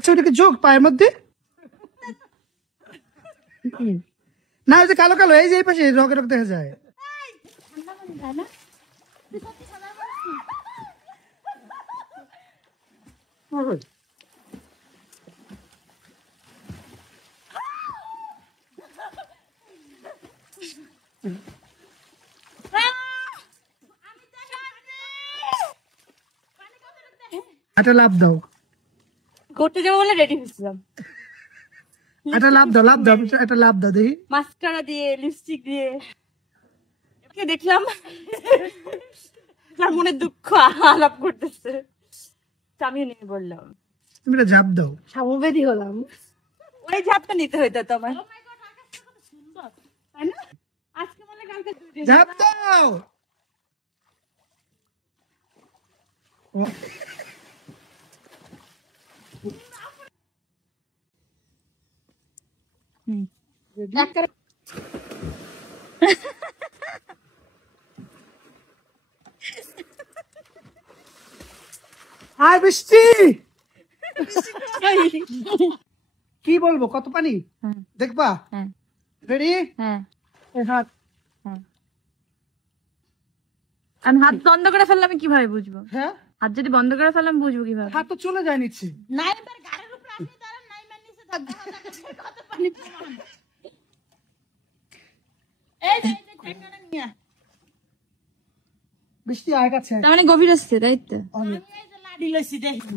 আচ্ছা ওটাকে যোগ পায়ের মধ্যে না, ওই যে কালো কালো এই যে এই পাশে রকে রক দেখা যায়। একটা লাভ দাও, ঘুরতে যাবো বলে রেডি হয়েছিলাম। একটা লাভ দাও, লাভ দাও, একটা লাভ দাও দেখি। মাস্কারা দিয়ে লিপস্টিক দিয়ে দেখলাম তার মনে দুঃখ আলাপ করতেছে, আমি নিয়ে বললাম তুমি একটা ঝাপ দাও। সমবেদী হলাম, ওই ঝাপটা নিতে হইতো তোমার। তাই না? আজকে বলে কালকে ঝাপ দাও। হাই বৃষ্টি, কি বলবো, কত পানি দেখবা? রেডি? হাত, আমি হাত বন্ধ করে ফেললে আমি কিভাবে বুঝবো? হ্যাঁ হাত যদি বন্ধ করে ফেললাম বুঝবো কিভাবে? হাত তো চলে যায় নিচ্ছে। বৃষ্টি আয় কাছে, তার মানে গভীর আসছে, তাই তো? অনেক। লাডি লইছি দেখি